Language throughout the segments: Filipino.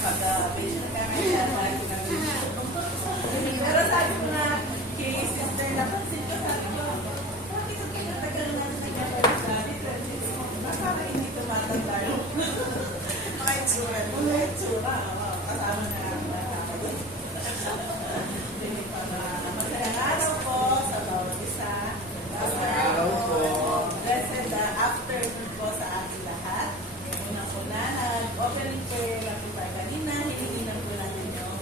pag-base na kaya lagi ko na pero sabi ko na kay sister na pansin ko, sabi ko, bakit ito pinatagal natin nagkakaroon sa atin? Baka hindi tumatanda yung mga itsura. Mga itsura, kasama na ang nakakalit. Magandang araw po sa bawat isa. Magandang araw po. Blessed afternoon po sa ating lahat. Una-una, nag-opening prayer lang po tayo kanina. Hinihinan po natin yung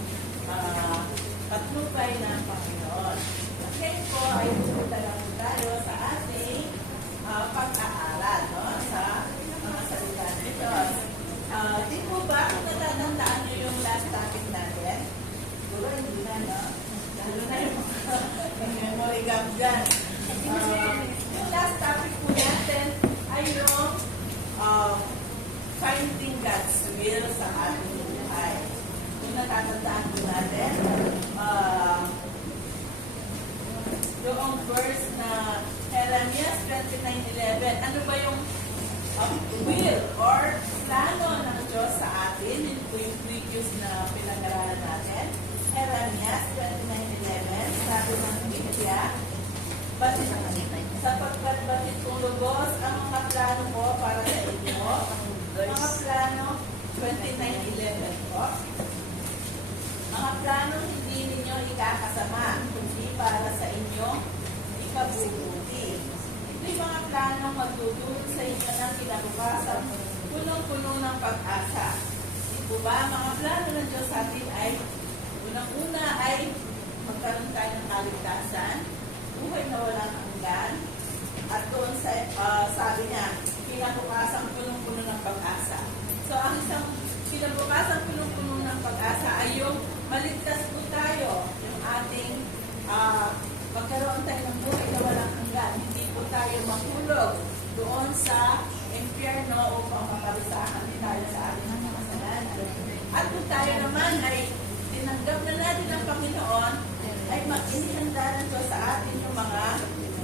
patnupay ng Panginoon. At ngayon po ay pupunta lang po tayo sa ating pag-aaral, no? Sa mga salita ni Diyos. Di po ba kung natatandaan nyo yung last topic natin? Siguro hindi na, no? Lalo na yung memory gap dyan. Yung last topic po natin ay yung finding God's will sa ating buhay. Kung natatandaan po natin, yung verse na Jeremiah 29:11, ano ba yung will or plano ng Diyos sa atin? Yun po yung previous na pinag-aralan natin. Jeremiah 29:11, sabi ng Biblia, sapagkat batid kong lubos ang mga plano ko para sa inyo, mga plano 29:11 po. Mga plano hindi ninyo ikakasama, kundi para sa inyo ikabubuti. Ito yung mga plano magdudulot sa inyo ng kinabukasan, punong-puno ng pag-asa. Ito ba, mga plano ng Diyos sa atin ay, unang-una ay magkaroon tayo ng kaligtasan, buhay na walang hanggan, at doon sa, sabi niya, kinabukasan punong-puno ng pag-asa. So, ang isang kinabukasan punong-puno ng pag-asa ay yung maligtas po tayo, yung ating magkaroon tayo ng buhay na walang hanggan. Hindi po tayo mahulog doon sa impyerno upang makabisahan din tayo sa ating mga kasalanan. At kung tayo naman ay tinanggap na natin ng Panginoon, ay inihanda na Diyos sa atin yung mga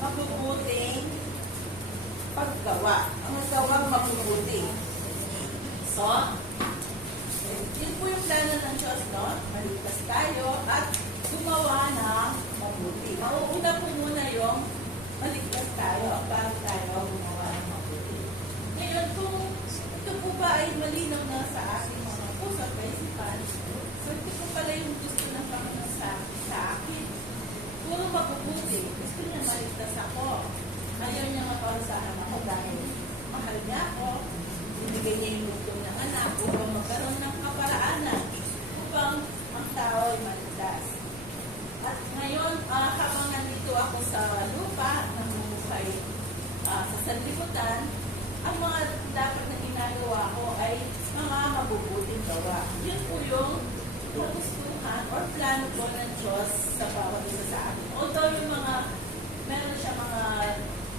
mabubuting paggawa. Ang magawang mabubuti. So, yun po yung plano ng Diyos, no? Maligtas tayo at gumawa ng mabuti. Mauuna po muna yung maligtas tayo bago tayo gumawa ng mabuti. Ngayon, kung ito po ba ay malinaw na sa ating mga puso at kaisipan, so ito po pala yung gusto ng Panginoon sa akin. Puro mabubuti. Gusto niya maligtas ako. Ayaw niya maparusahan ako dahil mahal niya ako. Binigay niya yung lutong ng anak upang magkaroon ng kaparaanan upang ang tao ay maligtas. At ngayon, habang nandito ako sa lupa, namumuhay sa sanlibutan, ang mga dapat na ginagawa ko ay mga mabubuting gawa. Yun po yung kagustuhan or plano po ng Diyos sa bawat isa sa atin. Although yung meron siya mga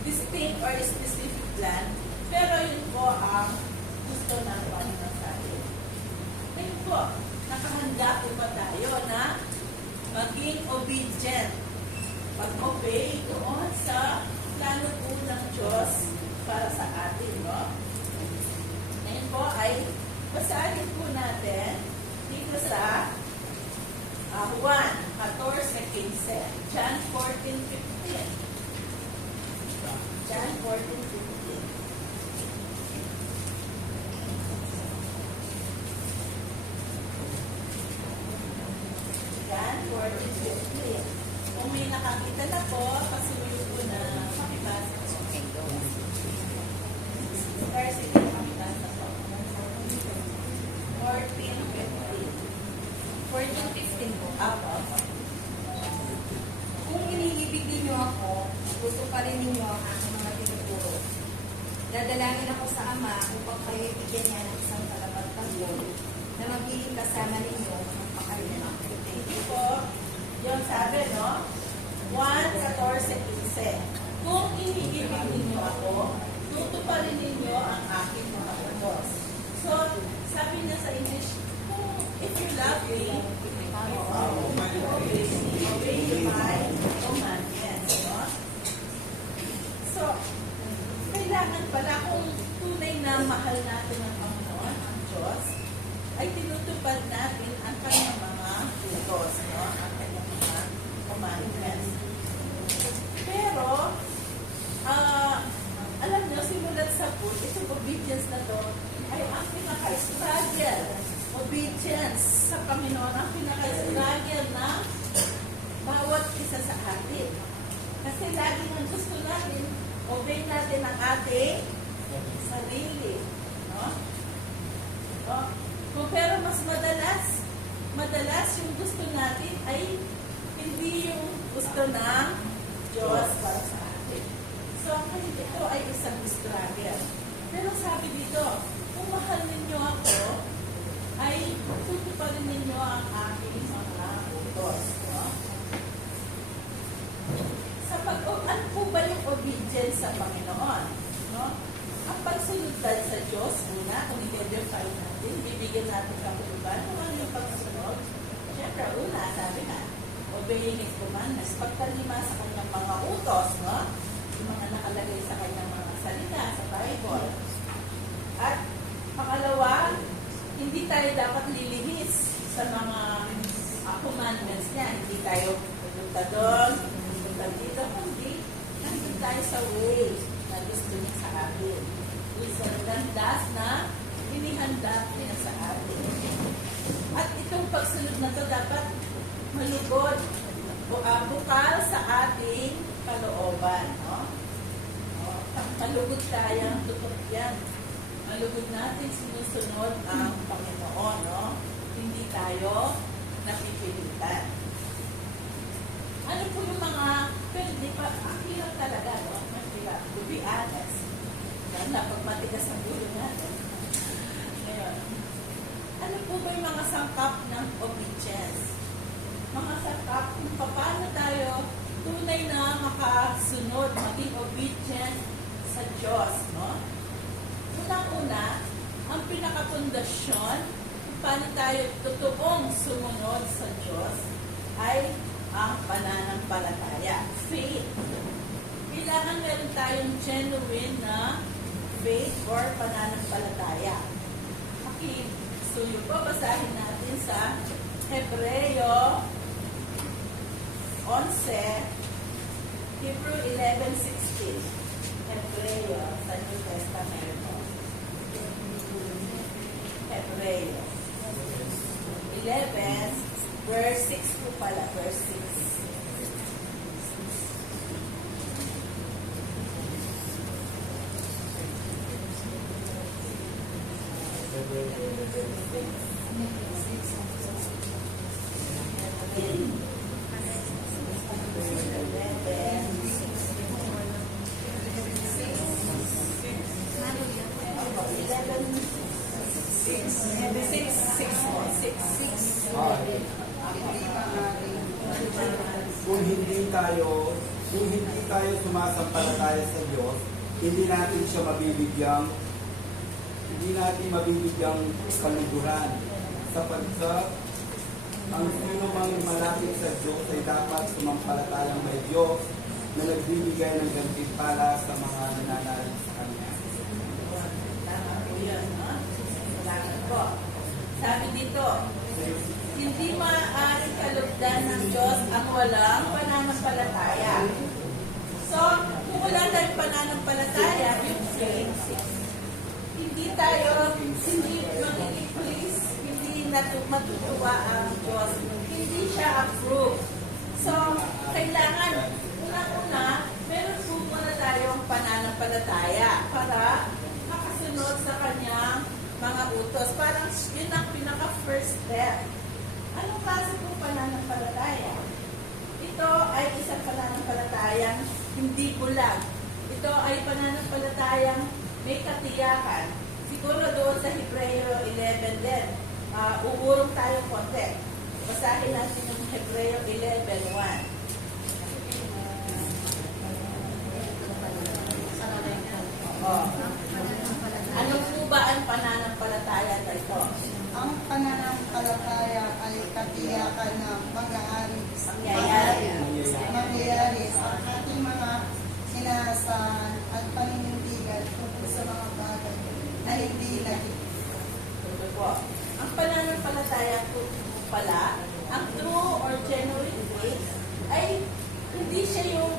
distinct or specific plan, pero yun po ang gusto ng Panginoon sa atin. Ngayon po, nakahanda po ba tayo na maging obedient, mag-obey doon sa plano po ng Diyos para sa atin, no? Ngayon po ay basahin po natin dito sa Juan 14:15. John 14:15. John 14:15. John 14:15. Kung may nakakita na po, pasuyo po na makibasa po. Sige, makibasa po. 14:15. 14:15 po. Apo. Kung iniibig ninyo ako, gusto pa rin ninyo ang aking mga tinuturo. Dadalangin ako sa Ama upang kayo bigyan niya ng isang kalapagtanggol na magiging kasama ninyo ng pakalimang. Hindi po. Yung sabi, no? 1:14-15. Kung iniibig ninyo ako, tutuparin ninyo ang aking mga utos. So, sabi niya sa English, if you love me, obey my commandments. No? So, kailangan pala kung tunay na mahal natin ang Panginoon, ang Diyos, ay tinutupad matupad natin ang kanyang mga utos, no? Ang kanyang mga commandments. Pero, alam nyo, simulat sa food, itong obedience na to ay ang pinaka-struggle. Obedience sa Panginoon, ang pinaka-struggle na bawat isa sa atin. Kasi lagi ang gusto natin, obey natin ang ating sarili. No? Pero mas madalas yung gusto natin ay hindi yung gusto ng Diyos para sa atin. So, ito ay isang struggle. Pero sabi dito, kung mahal ninyo ako, ay tutuparin ninyo ang aking mga utos. No? Ano po ba yung obedience sa Panginoon? No? Ang pagsunod sa Diyos, una, kung i-define natin, bibigyan natin kapuluban, kung ano yung pagsunod. Siyempre, una, sabi na, obeying His commandments, pagkalima sa kanyang mga utos, no? Yung mga nakalagay sa kanyang mga salita sa Bible. At pangalawa, hindi tayo dapat lilihis sa mga commandments niya. Hindi tayo pupunta doon, pupunta dito, kundi nandun tayo sa way na gusto niya sa atin. Isang landas na inihanda niya sa atin. At itong pagsunod na to dapat malugod o bukal sa ating kalooban. No? Malugod tayong tutok yan. Malugod natin sinusunod ang Panginoon. No? Hindi tayo napipilitan. Ano po yung mga, pero di pa, ang hirap talaga, no? Ang hirap, to be honest. Pag matigas ang ulo natin. Ngayon, ano po ba yung mga sangkap ng obedience? Mga sangkap kung paano tayo tunay na makasunod, maging obedient sa Diyos, no? Unang-una, ang pinakapundasyon kung paano tayo totoong sumunod sa Diyos ay ang pananampalataya. Faith. Kailangan meron tayong genuine na faith or pananampalataya. Pakisuyo po, basahin natin sa Hebreo 11, Hebrew 11:16. Hebreo sa New Testament. Hebreo 11, verse 6 po pala, verse 6. Kung hindi tayo sumasampalataya sa Diyos, hindi natin mabibigyang kaluguran. Sapagkat ang sino mang malapit sa Diyos ay dapat sumampalatayang may Diyos na nagbibigay ng gantimpala sa mga nananalig sa Kanya. Tama po yun, no? Salamat po. Sabi dito, hindi maaaring kalugdan ng Diyos ang walang pananampalataya. So, kung wala tayong pananampalataya, yung faith, hindi magiging please, hindi matutuwa ang Diyos. Hindi siya approve. So, kailangan, una-una, meron po muna tayong pananampalataya para makasunod sa kanyang mga utos. Parang yun ang pinaka-first step. Anong klase po pananampalataya? Ito ay isang pananampalatayang hindi bulag. Ito ay pananampalatayang may katiyakan. Siguro doon sa Hebreo 11 din. Uurong tayo konti. Basahin natin yung Hebreo 11:1. Ano po ba ang pananampalataya na ito? Ang pananampalataya ay katiyakan na mangyayari sa ating mga inaasahan at paninindigan tungkol sa mga bagay na hindi nakikita. Ito po. Ang pananampalataya pananampalataya po pala, ang true or genuine faith ay hindi siya yung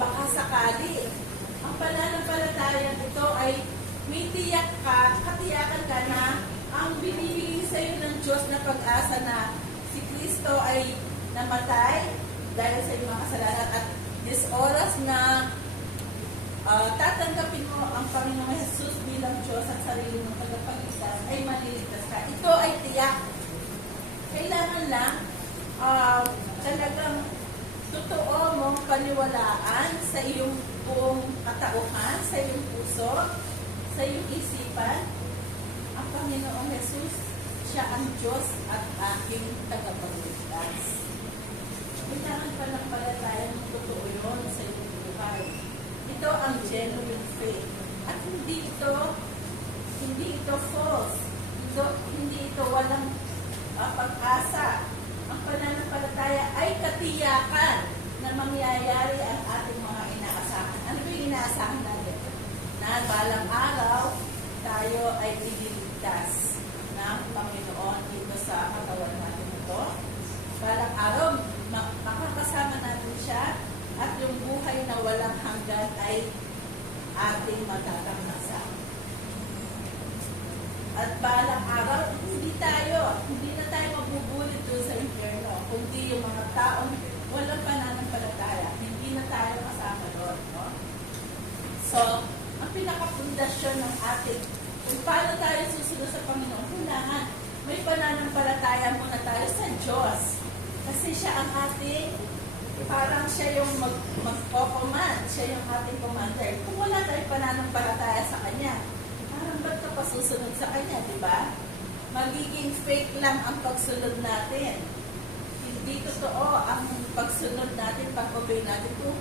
baka sakali. Ang pananampalataya ito ay may katiyakan ka na ang binibigay sa iyo ng Diyos na pag-asa na si Kristo ay namatay dahil sa iyong mga kasalanan at this oras na tatanggapin mo ang Panginoong Jesus bilang Diyos at sarili mong tagapagligtas ay maliligtas ka. Ito ay tiyak. Kailangan lang talagang totoo mong paniwalaan sa iyong buong katauhan, sa iyong puso, sa iyong isipan. Ang Panginoong Jesus, siya ang Diyos at aking tagapagligtas. Kailangan pa ng palataya ng totoo yun sa iyong buhay. Ito ang genuine faith. At hindi ito false. Hindi ito walang pag-asa. Ang pananampalataya ay katiyakan na mangyayari ang ating mga inaasahan. Ano ba yung inaasahan natin? Na balang araw, tayo ay ililigtas ng Panginoon dito sa katawan natin ito. Balang araw, makakasama natin siya at yung buhay na walang hanggan ay ating matatamasa. At balang araw, hindi na tayo mabubulit doon sa impyerno, kundi yung mga taong walang pananampalataya, hindi na tayo kasama doon. No? So, ang pinakapundasyon ng ating, kung paano tayo susunod sa Panginoon, kailangan may pananampalataya muna tayo sa Diyos. Kasi siya ang ating, parang siya yung mag-command, siya yung ating commander. Kung wala tayong pananampalataya sa Kanya, parang ba't ka pa susunod sa Kanya, di ba? Magiging fake lang ang pagsunod natin. Hindi totoo ang pagsunod natin, pag-obey natin kung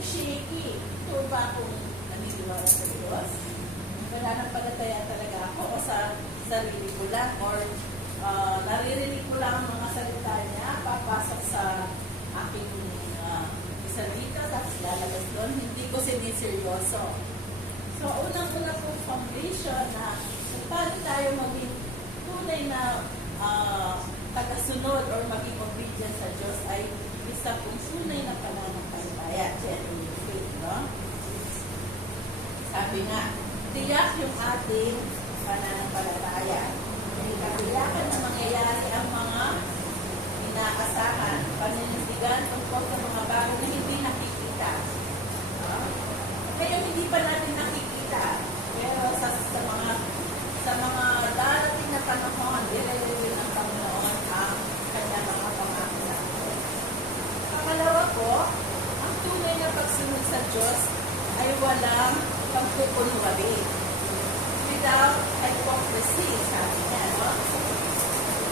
shaky. Ito ba kung naniniwala sa Diyos? Pananampalataya talaga ako o sa sarili ko lang or naririnig ko lang ang mga salita niya, papasok sa aking salita, tapos lalabas doon, hindi ko siniseryoso. So, unang-una pong foundation na kung paano tayo maging tunay na tagasunod or maging obedient sa Diyos ay isa pong tunay na pananampalataya, genuine faith, no? Sabi nga, tiyak yung ating pananampalataya. May katiyakan na mangyayari ang mga inaasahan, paninindigan tungkol sa mga bagay na hindi nakikita. Kaya hindi pa natin nakikita, pero sa mga darating na panahon, i-reveal ng Panginoon ang kanyang mga pangako. Pangalawa po, ang tunay na pagsunod sa Diyos ay walang pagkukunwari. Without hypocrisy, sabi niya, no?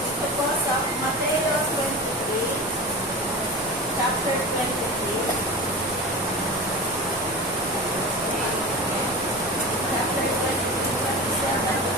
Ito po sa Mateo 23, chapter 23. Chapter 23, verse 7 to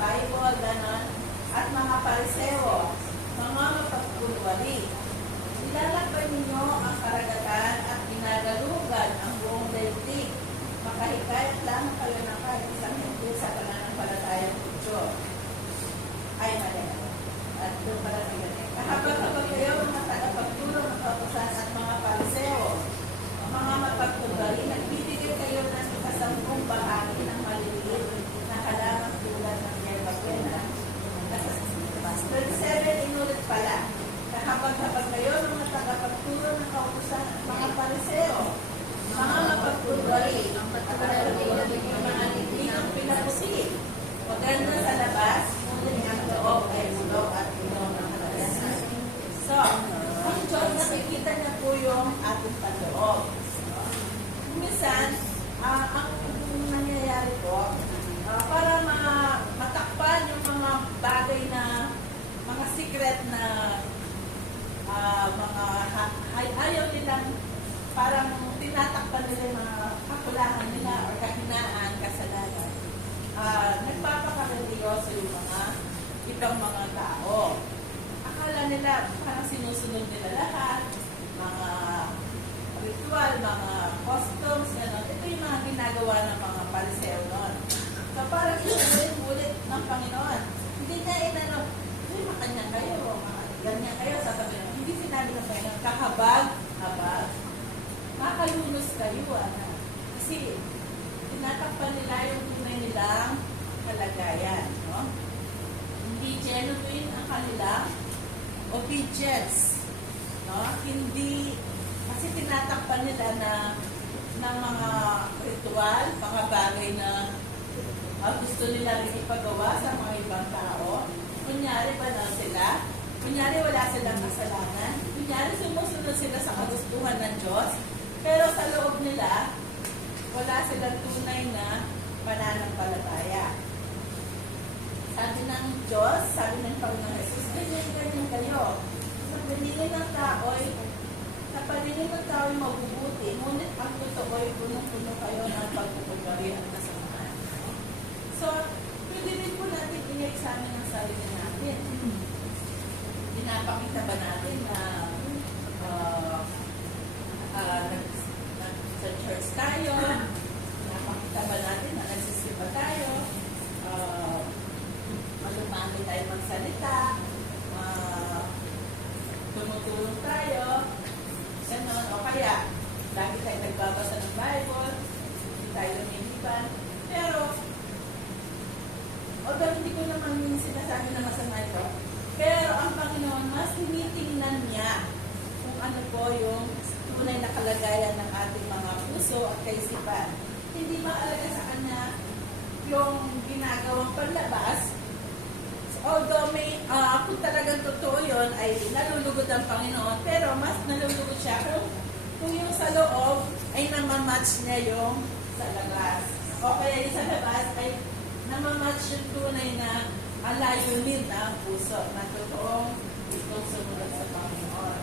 'Bible, ibang mga tao. Akala nila parang sinusunod nila lahat, mga ritual, mga customs, gano'n. Ito yung mga ginagawa ng mga pariseo noon. So parang inulit ng Panginoon. Hindi niya inano, ay makanya kayo, ganyan kayo sa Panginoon. Hindi sinabi ng Panginoon, kahabag, makalunos kayo, anak. Kasi tinatakpan nila yung tunay nilang kalagayan. No? Hindi genuine ang kanilang obedience. No? Hindi, kasi tinatakpan nila ng mga ritual, mga bagay na gusto nila rin ipagawa sa mga ibang tao. Kunyari ba lang sila? Kunyari wala silang kasalanan. Kunyari sumusunod sila sa kagustuhan ng Diyos. Pero sa loob nila, wala silang tunay na pananampalataya. Sabi ng Diyos, sabi ng Panginoon Jesus, ganyan kayo. Sa paningin ng tao ay mabubuti, ngunit ang totoo ay punong-puno kayo ng pagpupulgari at kasamaan. So, pwede rin po natin i-examine ang sarili natin. Pinapakita ba natin na sa church tayo? Pinapakita ba natin na nagsisipa tayo? Malumami tayo magsalita? Tumutulong tayo? Ganon. O kaya, lagi tayo nagbabasa ng Bible, hindi tayo lumilipan. Pero, although hindi ko naman sinasabi na masama ito, pero ang Panginoon, mas tinitingnan niya kung ano po yung tunay na kalagayan ng ating mga puso at kaisipan. Hindi maalaga sa Kanya yung ginagawang panlabas. Although kung talagang totoo yun, ay nalulugod ang Panginoon, pero mas nalulugod siya kung yung sa loob ay namamatch niya yung sa labas. O kaya yung sa labas ay namamatch yung tunay na alayunin na ang puso na totoong itong sumunod sa Panginoon.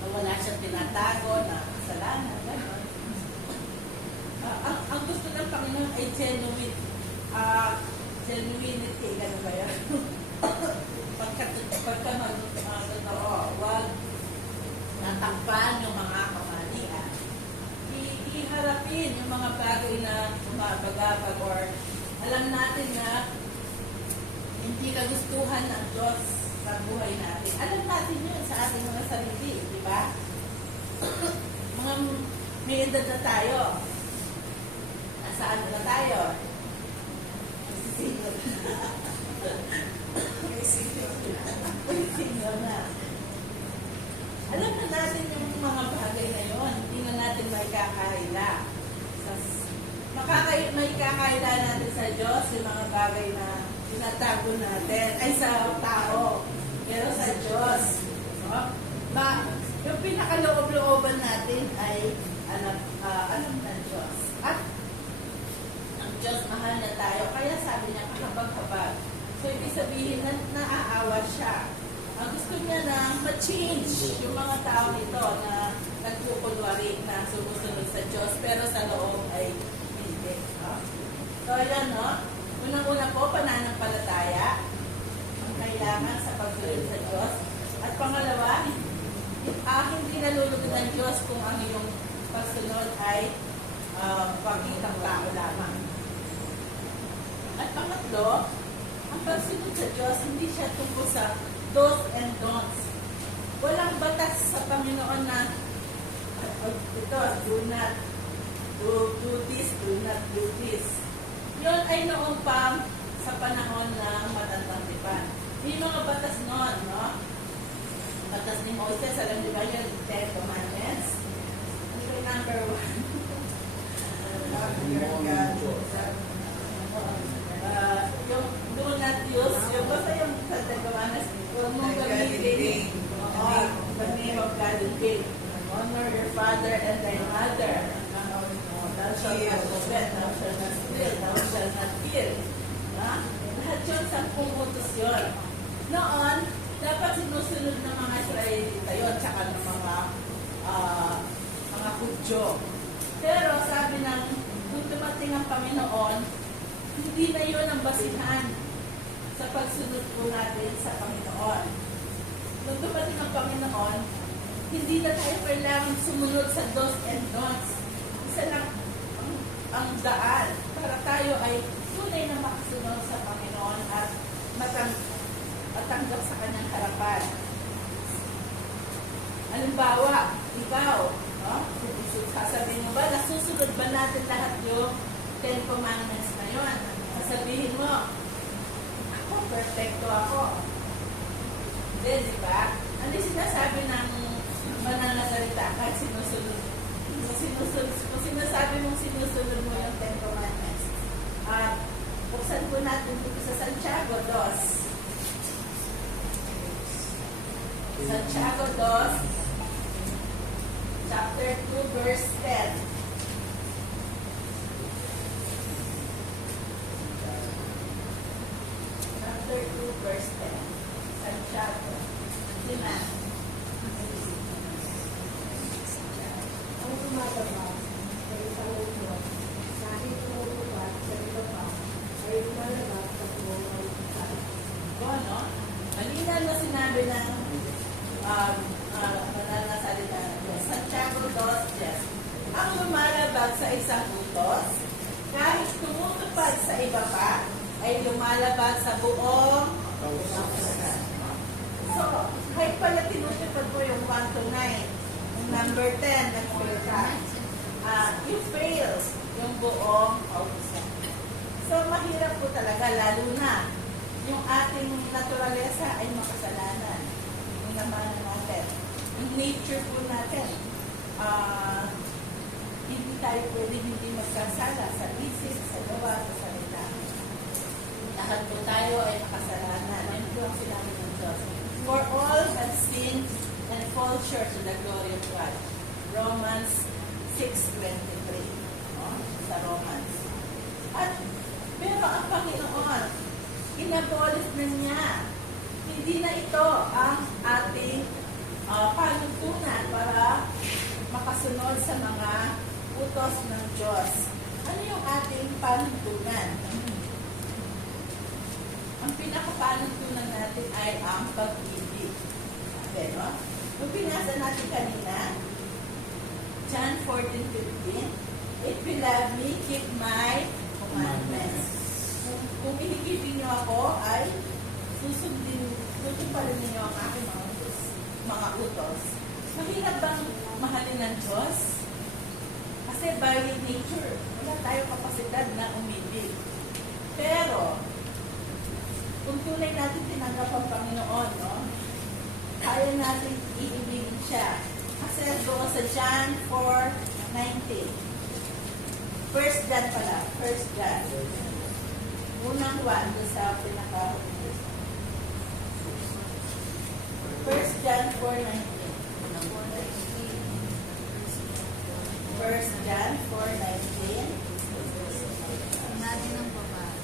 Na wala siyang tinatago na kasalanan. Gano'n. Ang gusto ng Panginoon ay genuine. Genuinity. Gano'n ba yan? Pagka totoo, huwag natakpan yung mga kamalian. Iharapin yung mga bagay na bumabagabag or alam natin na hindi kagustuhan ng Diyos sa buhay natin. Alam natin yun sa ating mga sarili, di ba? Mga may edad na tayo. Nasaan na tayo? May senior na. Alam na natin yung mga bagay na yun. Hindi na natin may kakaila. May kakaila natin sa Diyos yung mga bagay na tinatago natin, ay sa tao, pero sa Diyos. No? Yung pinakaloob-looban natin ay alam ng Diyos. At ang Diyos mahal na tayo, kaya sabi niya kahabag-habag. So, ibig sabihin na naaawa siya. Ang gusto niya na ma-change yung mga tao nito na nagkukulwari na sumusunod sa Diyos, pero sa loob ay hindi. No? So, ayan, no? Unang-una po, pananampalataya ang kailangan sa pagsunod sa Diyos. At pangalawa, hindi nalulugod ng Diyos kung ang iyong pagsunod ay pagkitang tao lamang. At pangatlo, ang pagsunod sa Diyos, hindi siya tungkol sa do's and don'ts. Walang batas sa Panginoon na ito, do not do this, do not do this. Yun ay noong pa sa panahon ng matandang tipan. May mga batas noon, no? Batas ni Moses, alam niyo ba yun? 10 Commandments. Ano yung number 1? Yung do not use, yung basta yung sa 10 Commandments, huwag mong gamitin the name of God in vain. Honor your father and thy mother. Thou shalt not covet, thou shalt not steal, thou shalt not kill. Lahat yun, 10 utos yun. Noon, dapat sinusunod ng mga Israelita yun, tsaka ng mga Hudyo. Pero sabi ng, kung dumating ang Panginoon, hindi na yun ang basihan sa pagsunod po natin sa Panginoon. Nung dumating ang Panginoon, hindi na tayo kailangan sumunod sa dos and don'ts. Isa lang ang daan para tayo ay tunay na makasunod sa Panginoon at matanggap sa kanyang harapan. Halimbawa, ikaw, no? Sasabihin mo ba, nasusunod ba natin lahat yung Ten Commandments na yun? Sasabihin mo, ako, perfecto ako. Hindi, di ba? Ano yung sinasabi ng mananalita kahit sinusunod? Kung sinasabi mong sinusunod mo yung Ten Commandments. At buksan po natin dito sa Santiago 2. Santiago 2, chapter 2, verse 10. Chapter 2, verse 10. Santiago. Lima. Ang tumatawag sa isang ulo, kahit tumutupad sa iba pa, ay lumalabas sa buong kaligtasan. No? Malina na sinabi ng mananasalita ng Santiago 2:10. Ang lumalabag sa isang utos, kahit tumutupad sa iba pa, ay lumalabag sa buong kaligtasan. So, kahit pala tinutupad mo yung 1 to 9, yung number 10, nag-fail ka, you fail yung buong kaligtasan. So, mahirap po talaga, lalo na yung ating naturalesa ay makasalanan. Yung naman natin. Yung nature po natin, hindi tayo pwede hindi magkasala sa isip, sa gawa, sa salita. Lahat po tayo ay makasalanan. Yan po ang sinabi ng Diyos. For all have sinned and fall short of the glory of God. Romans 6:23. Sa Romans. At pero ang Panginoon, inabolish na niya. Hindi na ito ang ating panuntunan para makasunod sa mga utos ng Diyos. Ano yung ating panuntunan? Ang pinakapanuntunan natin ay ang pag-ibig. Okay, no? Kung pinasa natin kanina, John 14:15, if you love me, keep my commandments. Kung inigibig niyo ako, ay tutuparin niyo ang aking mga utos. Mahirap bang mahalin ng Diyos? Kasi by nature, wala tayong kapasidad na umibig. Pero, kung tunay natin tinanggap ang Panginoon, no? Kaya natin iibigin siya. Kasi doon sa John 4:19. First John pala. First John. Unang 1 doon sa pinaka-1. First John 4:19. First John 4:19. Sinabi ng babae.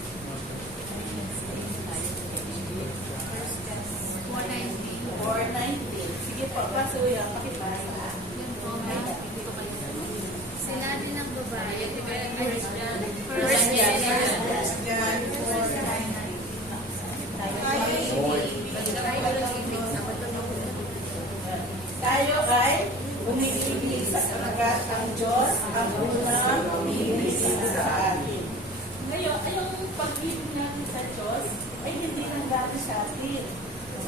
4:19. Sige po, pasuya. Pakipasa. Yun po, may sinabi ng babae. First John 4:19. Tayo ay umiibig sa kanagat ng Diyos ang unang umibig sa atin. Ngayon, yung pag-ibig natin sa Diyos ay hindi nang dati sa atin.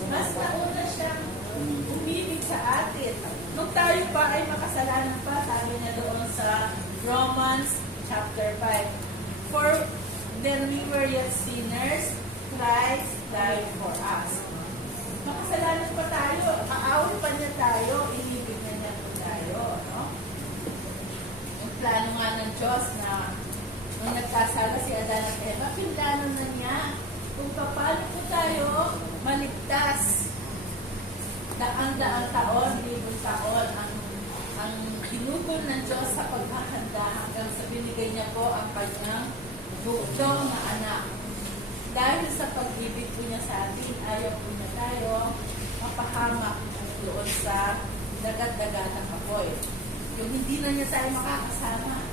Mas nauna siyang umibig sa atin. Nung tayo pa ay makasalanan pa, sabi niya doon sa Romans chapter 5. For then we were yet sinners, Christ died for us. Makasalanan pa tayo, aawit pa niya tayo, inibig na niya po tayo. No? Yung plano nga ng Diyos na nung nagkasala si Adan at Eva, pinlano na niya kung paano po tayo maligtas. Daang-daang taon, libong taon, ang ginugol ng Diyos sa paghahanda hanggang sa binigay niya po ang kanyang bugtong na anak. Dahil sa pag-ibig po niya sa atin, ayaw po niya tayo mapahamak doon sa dagat-dagat ng apoy. Yung hindi na niya tayo makakasama.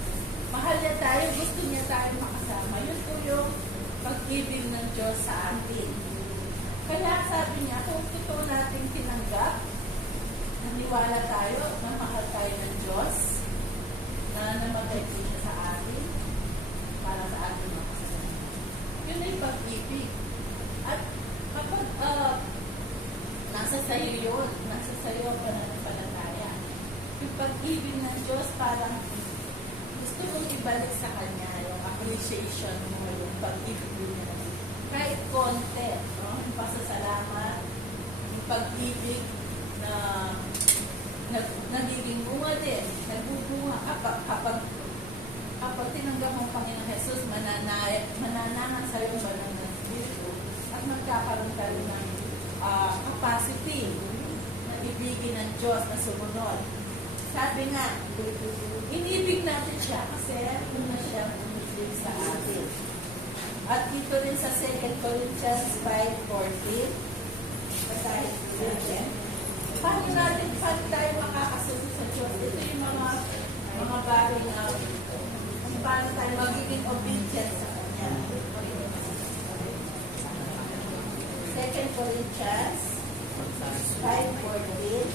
Mahal niya tayo, gusto niya tayo makasama. Yun po yung pag pag-ibig ng Diyos sa atin. Kaya sabi niya, kung totoo nating tinanggap, naniwala tayo na mahal tayo ng Diyos, na namatay po siya sa atin, para sa ating mga kasalanan. Yun ay pag-ibig. At kapag nasa sayo yun, nasa sayo ang pananampalataya. Yung pag-ibig ng Diyos, parang gusto mong ibalik sa Kanya, yung appreciation mo, yung pag-ibig niya. Kahit konti, no? Yung pasasalamat, yung pag-ibig na nagiging bunga din, nagbubunga kapag tinanggap mo ang Panginoon Jesus, mananangan sa iyo ba ng Espiritu at magkakaroon ka rin ng capacity na ibigin ng Diyos na sumunod. Sabi nga, inibig natin siya kasi una siya umibig sa atin. At dito rin sa 2 Corinthians 5:14, basahin natin. Paano tayo makakasunod sa Diyos? Ito yung mga bagay na kung paano tayo magiging obedient sa Kanya. 2 Corinthians 5:14.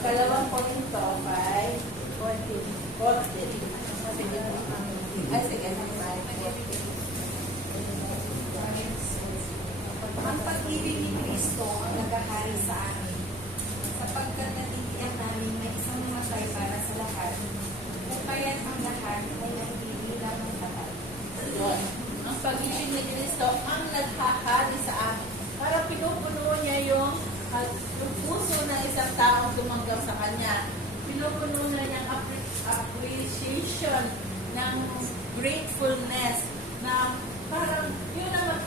Ikalawang Korinto 5:14. Ay, sige, 5:14. Ang pag-ibig ni Kristo ang nagkahari sa amin, sapagkat natitiyak namin na isang namatay para sa lahat, kung kaya't ang lahat ay nagbibilang ng lahat. Yun. Ang pag-ibig ni Kristo ang naghahari sa amin. Para pinupuno niya yung puso ng isang taong tumanggap sa Kanya. Pinupuno na niyang appreciation ng gratefulness na parang yun ang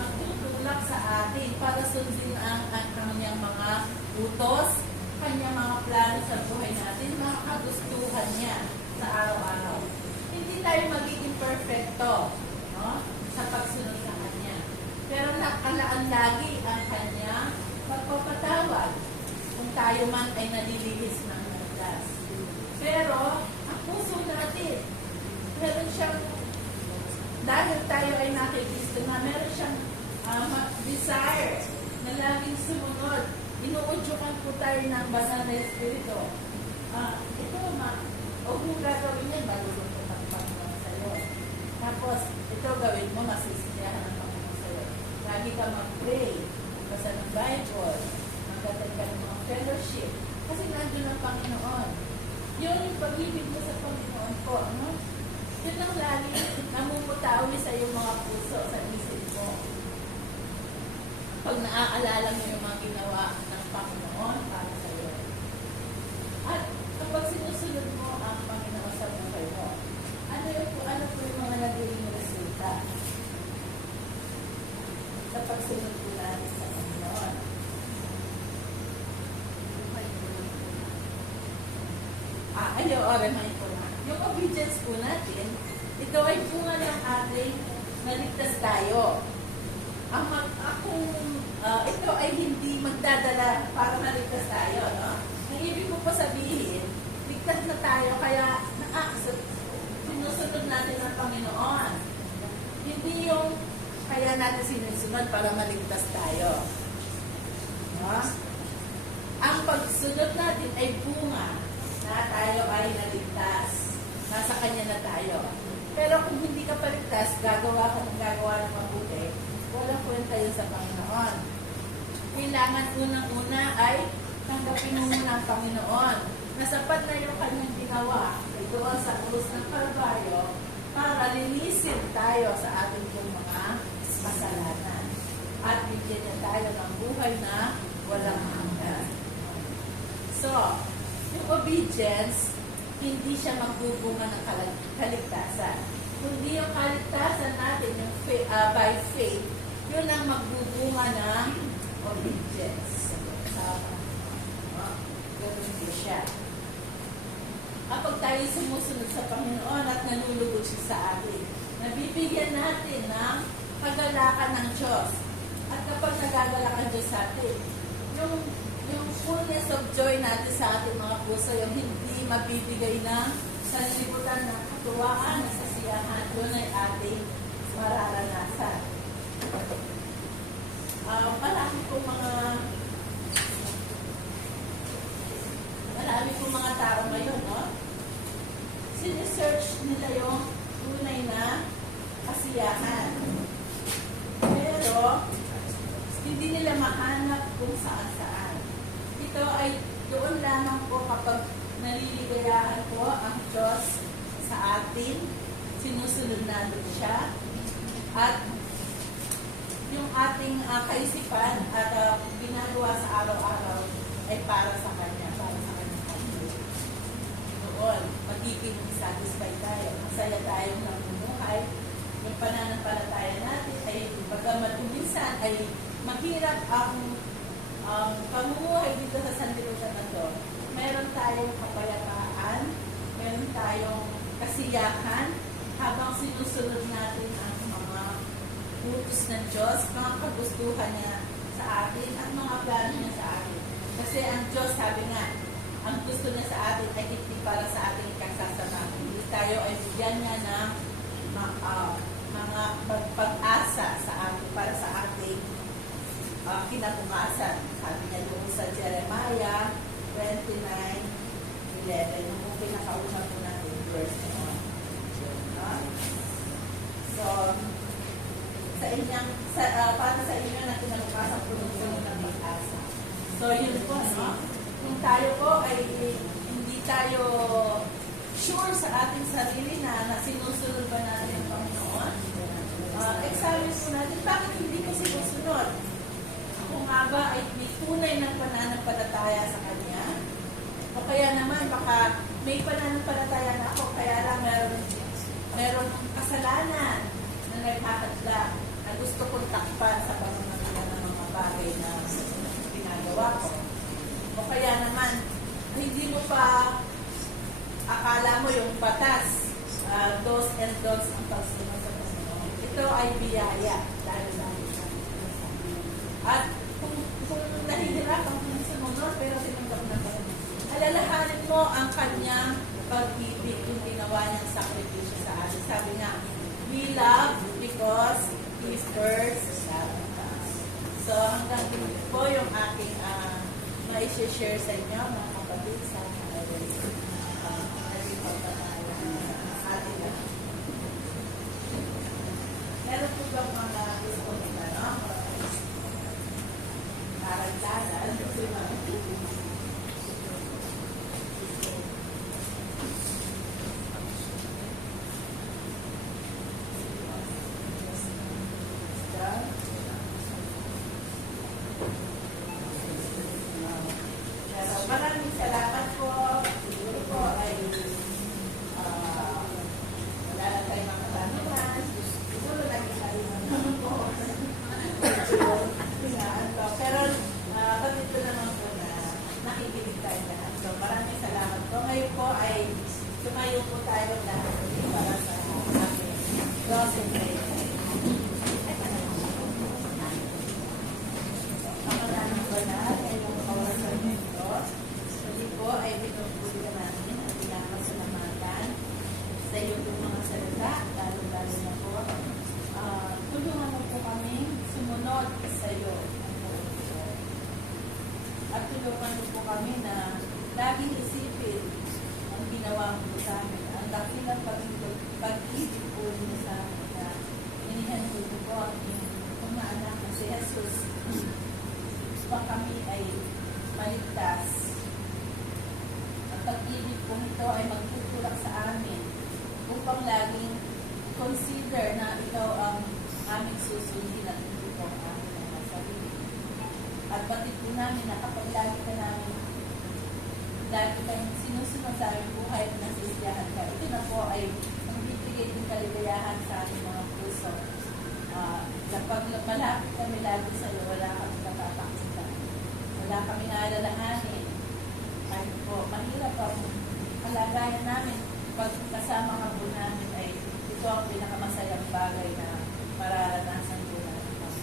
magtutulak sa atin para sundin ang kanyang mga utos, kanyang mga plano sa buhay natin, mga kagustuhan niya sa araw-araw. Hindi tayo magiging perfecto, no? Sa pagsunod sa Kanya. Pero nakalaan lagi ang Kanya pagpapatawad kung tayo man ay nalilihis ng landas. Pero ang puso natin, meron siyang, dahil tayo ay nakikristo na, meron siyang desire na laging sumunod. Inuudyukan po tayo ng banal na Espiritu. Ito, huwag mong gagawin yan, malulungkot ang Panginoon sa'yo. Tapos, ito gawin mo, masisiyahan ang Panginoon sa'yo. Lagi ka mag-pray, basa ng Bible, magkatag ka ng mga fellowship. Kasi nandun ang Panginoon. Yun yung pag-ibig mo sa Panginoon po, no? Yun ang lagi namumutawi sa iyong mga puso, sa isip mo. Pag naaalala mo yung mga ginawa ng Panginoon para sa iyo. At kapag sinusunod mo ang Panginoon sa buhay mo, ano po yung mga naging resulta sa pagsunod po natin sa Panginoon? Remind ko na. Yung obedience po natin, ito ay bunga ng ating naligtas tayo. Ito ay hindi magdadala para maligtas tayo, no? Ang ibig ko pa sabihin, ligtas na tayo, kaya sinusunod natin ang Panginoon. Hindi yung kaya natin sinusunod para maligtas tayo. No? Ang pagsunod natin ay bunga na tayo ay naligtas. Nasa Kanya na tayo. Pero kung hindi ka paligtas, gagawa ng mabuti, walang kwenta yun sa Panginoon. Kailangan unang-una ay tanggapin mo muna ang Panginoon. Nasapat na yung Kanyang ginawa doon sa krus ng Kalbaryo para linisin tayo sa ating mga kasalanan. At bigyan niya tayo ng buhay na walang hanggan. So, yung obedience, hindi siya magbubunga ng kaligtasan. Kundi yung kaligtasan natin, yung by faith, yun ang magbubunga ng obedience. Ganun po siya. Kapag tayo sumusunod sa Panginoon at nanulugod siya sa atin, nabibigyan natin ng kagalakan ng Diyos. At kapag nagagalak ang Diyos sa atin, yung yung fullness of joy natin sa ating mga puso, yung hindi mabibigay ng sanlibutan ng katuwaan, nasasiyahan, yun ay ating mararanasan. Marami pong mga tao ngayon, no? Sinesearch nila yung tunay na kasiyahan. Pero, hindi nila mahanap kung saan-saan. Ito ay doon lamang po kapag naliligayahan po ang Diyos sa atin, sinusunod natin siya, at yung ating kaisipan at ginagawa sa araw-araw ay para sa Kanya, para sa Kanyang pamilya. Doon, magiging satisfied tayo, masaya tayong namumuhay, yung pananampalataya natin ay bagamat minsan ay mahirap ang pamumuhay dito sa sanlibutan na to. Meron tayong kapayapaan, meron tayong kasiyahan habang sinusunod natin ang mga utos ng Diyos, mga kagustuhan niya sa atin at mga plano niya sa atin. Kasi ang Diyos, sabi nga, ang gusto niya sa atin ay hindi para sa ating kasasama. Hindi tayo ay bigyan niya ng mga pag-asa sa atin, para sa ating kinabukasan. Sabi niya doon sa Jeremiah 29:11, yung pinakauna po natin, verse 1. So, para sa inyo na kinabukasan po ng pag-asa. So, yun po, no? Kung tayo po ay hindi tayo sure sa ating sarili na sinusunod ba natin ang Panginoon, examine po natin, bakit hindi ko sinusunod? Kung nga ba ay may tunay ng pananampalataya sa Kanya, o kaya naman baka may pananampalataya na ako, kaya lang meron kasalanan na nagkakadla na gusto kong takpan sa pamamagitan ng mga bagay na ginagawa ko. O kaya naman, hindi mo pa akala mo yung batas, do's and don'ts ang pagsunod sa Panginoon. Ito ay biyaya, dahil sa at kung nahihirapan kung sumunod, pero sinunod na pa. Alalahanin mo ang kanyang pag-ibig, yung ginawa niyang sakripisyo sa atin. Sabi niya, we love because He first loved us. So hanggang dito po yung aking ma-share sa inyo, mga kapatid, sa meron po ba mga gusto nila, no? Karagdagan. Maraming salamat po. Siguro po ay wala na tayong mga katanungan. Siguro nag-isarin naman po. Pero bakit ito naman po na nakikinig tayo lahat. So maraming salamat po. Ngayon po ay tumayo po tayo lahat para sa ating closing prayer. Ang maraming po na ngayong oras sa Diyos. Hindi po ay pinupuli ka natin at pinakasalamatan sa iyo pong mga salita, lalo-lalo na po. Tulungan mo po kami sumunod sa iyo. At tulungan mo po kami na laging isipin ang ginawa mo sa amin. Ang dakilang pag-ibig po niyo sa amin na inihandog po ang mga anak na si Jesus. Pa kami ay maligtas. Ang pag-ibig po nito ay magtutulak sa amin upang laging consider na ikaw ang aming susundin at hindi po ang aming mga sarili. At batid po namin na kapag lagi kayong sinusunod sa aming buhay at nasisiyahan ka, ito na po ay ang bibigay ng kaligayahan sa aming mga puso. Kapag malapit kami lagi sa iyo, wala kami natataksitan. Wala kami naalalahanin. Kahit po, mahirap ang kalagayan namin. Pag kasama ka po namin ay ito ang pinakamasayang bagay na mararanasan po natin.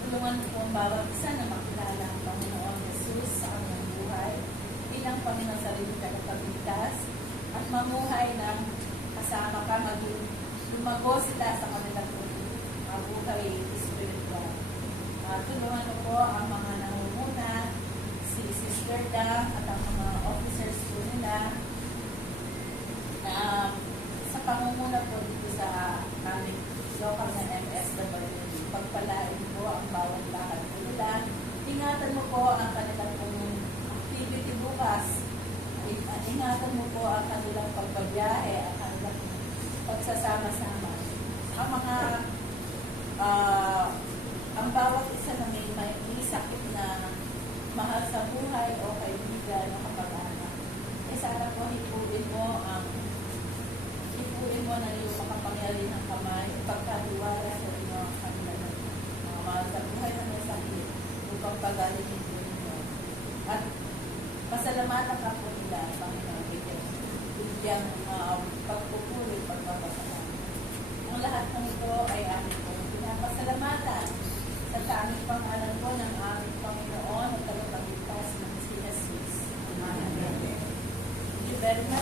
Tulungan po ang bawat isa na makilala ang Panginoon Jesus ng Panginoon sa sarili tagapagligtas at mamuhay ng kasama ka, maging lumago sila sa kanilang buhay spiritual. Tulungan mo po ang mga nangunguna, si Sister Da at ang mga officers po nila na sa pangunguna po dito sa aming local na MSW. Pagpalain po ang bawat lakad po nila. Ingatan mo po ang kanilang activity bukas. Ingatan mo po ang kanilang pagbabiyahe, ang kanilang pagsasama-sama. Ang mga ang bawat isa na may sakit na mahal sa buhay o kaibigan o kapag-anak. Sana po hipuin mo na yung makapangyari ng kamay, pagkaliwala sa inyo ang kanilang mga mahal sa buhay na may sakit upang pagalingin po ninyo. At pasalamatan ka po nila, Panginoon, bigyang pagpupuli, pagpapasalamat. Ang lahat ng ito ay amin po pinapasalamatan sa tamang pangalan po ng aming Panginoon at tagapagligtas ng si Jesus. Amen. Thank you very much.